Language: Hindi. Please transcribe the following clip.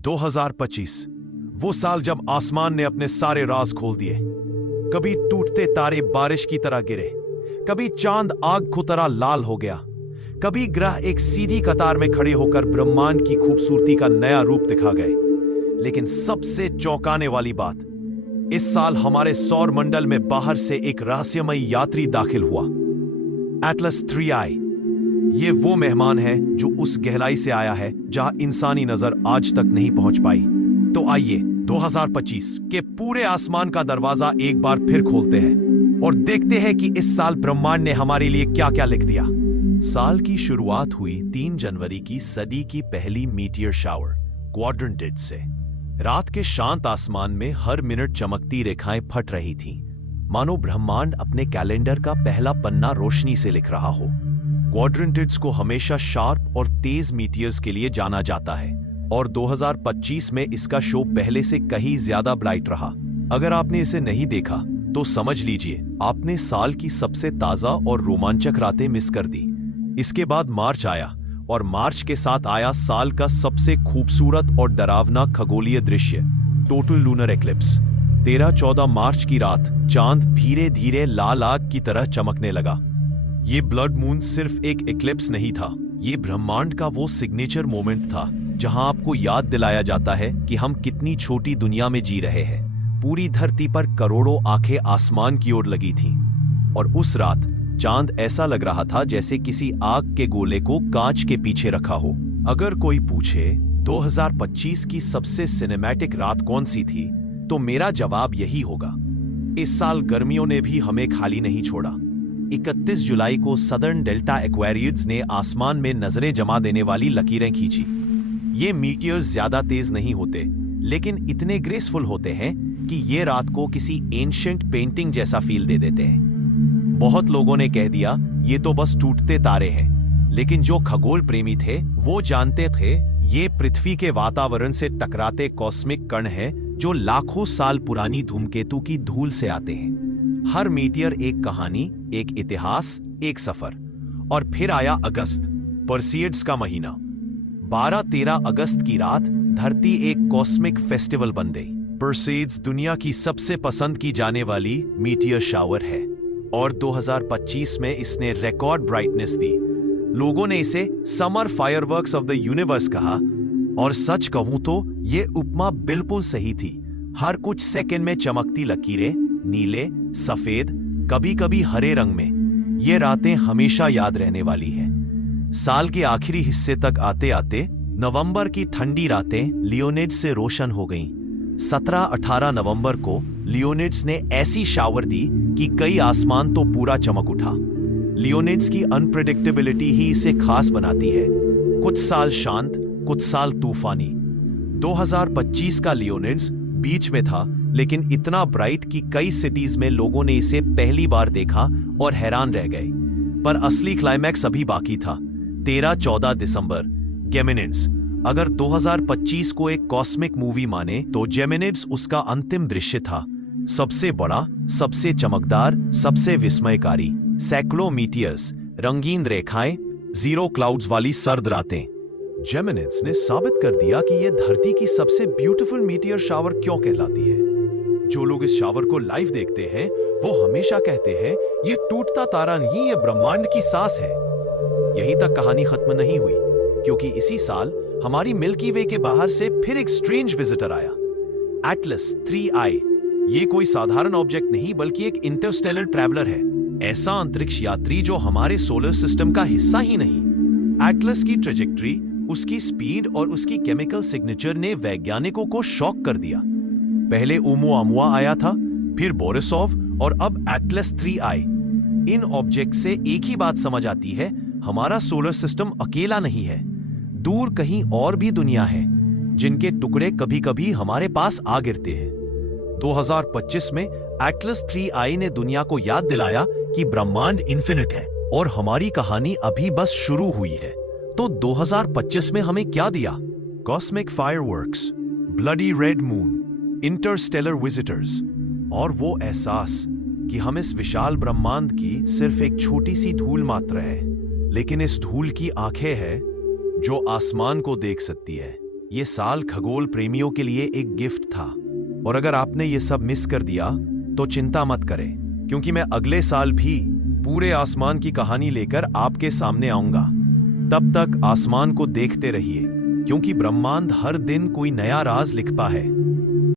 2025 वो साल जब आसमान ने अपने सारे राज खोल दिए। कभी टूटते तारे बारिश की तरह गिरे, कभी चांद आग की तरह लाल हो गया, कभी ग्रह एक सीधी कतार में खड़े होकर ब्रह्मांड की खूबसूरती का नया रूप दिखा गए। लेकिन सबसे चौंकाने वाली बात, इस साल हमारे सौर मंडल में बाहर से एक रहस्यमय यात्री दाखिल हुआ। Atlas 3i। ये वो मेहमान है जो उस गहराई से आया है जहां इंसानी नजर आज तक नहीं पहुंच पाई। तो आइए 2025 के पूरे आसमान का दरवाजा एक बार फिर खोलते हैं और देखते हैं कि इस साल ब्रह्मांड ने हमारे लिए क्या क्या लिख दिया। साल की शुरुआत हुई 3 जनवरी की सदी की पहली मीटियर शावर क्वाड्रेंटिड से। रात के शांत आसमान में हर मिनट चमकती रेखाएं फट रही थीं, मानो ब्रह्मांड अपने कैलेंडर का पहला पन्ना रोशनी से लिख रहा हो। क्वाड्रेंटिड्स को हमेशा शार्प और तेज मीटियर्स के लिए जाना जाता है और 2025 में इसका शो पहले से कहीं ज्यादा ब्राइट रहा। अगर आपने इसे नहीं देखा तो समझ लीजिए आपने साल की सबसे ताजा और रोमांचक रातें मिस कर दी। इसके बाद मार्च आया और मार्च के साथ आया साल का सबसे खूबसूरत और डरावना खगोलीय दृश्य, टोटल लूनर एक्लिप्स। 13-14 मार्च की रात चांद धीरे धीरे लाल आग की तरह चमकने लगा। ये ब्लड मून सिर्फ एक एक्लिप्स नहीं था, ये ब्रह्मांड का वो सिग्नेचर मोमेंट था जहां आपको याद दिलाया जाता है कि हम कितनी छोटी दुनिया में जी रहे हैं। पूरी धरती पर करोड़ों आंखें आसमान की ओर लगी थीं और उस रात चांद ऐसा लग रहा था जैसे किसी आग के गोले को कांच के पीछे रखा हो। अगर कोई पूछे 2025 की सबसे सिनेमैटिक रात कौन सी थी, तो मेरा जवाब यही होगा। इस साल गर्मियों ने भी हमें खाली नहीं छोड़ा। 31 जुलाई को सदर्न डेल्टा एक्वेरियड्स ने आसमान में नजरें जमा देने वाली लकीरें खींची। ये मीटियर्स ज्यादा तेज नहीं होते, लेकिन इतने ग्रेसफुल होते हैं कि ये रात को किसी एंशिएंट पेंटिंग जैसा फील दे देते हैं। बहुत लोगों ने कह दिया ये तो बस टूटते तारे हैं, लेकिन जो खगोल प्रेमी थे वो जानते थे ये पृथ्वी के वातावरण से टकराते कॉस्मिक कण हैं जो लाखों साल पुरानी धूमकेतु की धूल से आते हैं। हर मीटियर एक कहानी, एक इतिहास, एक सफर। और फिर आया अगस्त, परसियड्स का महीना। 12-13 अगस्त की रात धरती एक कॉस्मिक फेस्टिवल बन गई। परसियड्स दुनिया की सबसे पसंद की जाने वाली मीटियर शावर है और 2025 में इसने रिकॉर्ड ब्राइटनेस दी। लोगों ने इसे summer fireworks of the universe कहा और सच कहूं तो ये उपमा बिल्कुल सही थी। हर कुछ सेकंड में चमकती लकीरें, नीले, सफेद, कभी कभी हरे रंग में। ये रातें हमेशा याद रहने वाली हैं। साल के आखिरी हिस्से तक आते आते नवंबर की ठंडी रातें लियोनिड्स से रोशन हो गईं। 17-18 नवंबर को लियोनिड्स ने ऐसी शावर दी कि कई आसमान तो पूरा चमक उठा। लियोनिड्स की अनप्रेडिक्टेबिलिटी ही इसे खास बनाती है। कुछ साल शांत, कुछ साल तूफानी। 2025 का लियोनिड्स बीच में था, लेकिन इतना ब्राइट कि कई सिटीज में लोगों ने इसे पहली बार देखा और हैरान रह गए। पर असली क्लाइमैक्स अभी बाकी था। 13-14 दिसंबर, गेमिनिड्स। अगर 2025 को एक कॉस्मिक मूवी माने तो जेमिनिड्स उसका अंतिम दृश्य था। सबसे बड़ा, सबसे चमकदार, सबसे विस्मयकारी। सैकड़ों मीटियर्स, रंगीन रेखाएं, जीरो क्लाउड्स वाली सर्द रातें। जेमिनिड्स ने साबित कर दिया कि यह धरती की सबसे ब्यूटीफुल मीटियर शावर क्यों कहलाती है। जो लोग इस शावर को लाइव देखते हैं वो हमेशा कहते हैं ये टूटता तारा नहीं, ये ब्रह्मांड की सांस है। यहीं तक कहानी खत्म नहीं हुई, क्योंकि इसी साल हमारी मिल्की वे के बाहर से फिर एक स्ट्रेंज विजिटर आया, एटलस 3i। ये कोई साधारण ऑब्जेक्ट नहीं बल्कि एक इंटरस्टेलर ट्रैवलर है, ऐसा अंतरिक्ष यात्री जो हमारे सोलर सिस्टम का हिस्सा ही नहीं। एटलस की ट्रेजेक्टरी, उसकी स्पीड और उसकी केमिकल सिग्नेचर ने वैज्ञानिकों को शॉक कर दिया। पहले ओमुआमुआ आया था, फिर बोरिसोव और अब एटलस 3i। इन ऑब्जेक्ट से एक ही बात समझ आती है, हमारा सोलर सिस्टम अकेला नहीं है। दूर कहीं और भी दुनिया है जिनके टुकड़े कभी कभी हमारे पास आ गिरते हैं। 2025 में एटलस 3i ने दुनिया को याद दिलाया कि ब्रह्मांड इन्फिनिट है और हमारी कहानी अभी बस शुरू हुई है। तो 2025 में हमें क्या दिया? Cosmic fireworks, bloody red moon, Interstellar visitors और वो एहसास कि हम इस विशाल ब्रह्मांड की सिर्फ एक छोटी सी धूल मात्र है, लेकिन इस धूल की आंखें हैं जो आसमान को देख सकती है। ये साल खगोल प्रेमियों के लिए एक गिफ्ट था। और अगर आपने ये सब मिस कर दिया तो चिंता मत करें, क्योंकि मैं अगले साल भी पूरे आसमान की कहानी लेकर आपके सामने आऊंगा। तब तक आसमान को देखते रहिए, क्योंकि ब्रह्मांड हर दिन कोई नया राज लिखता है।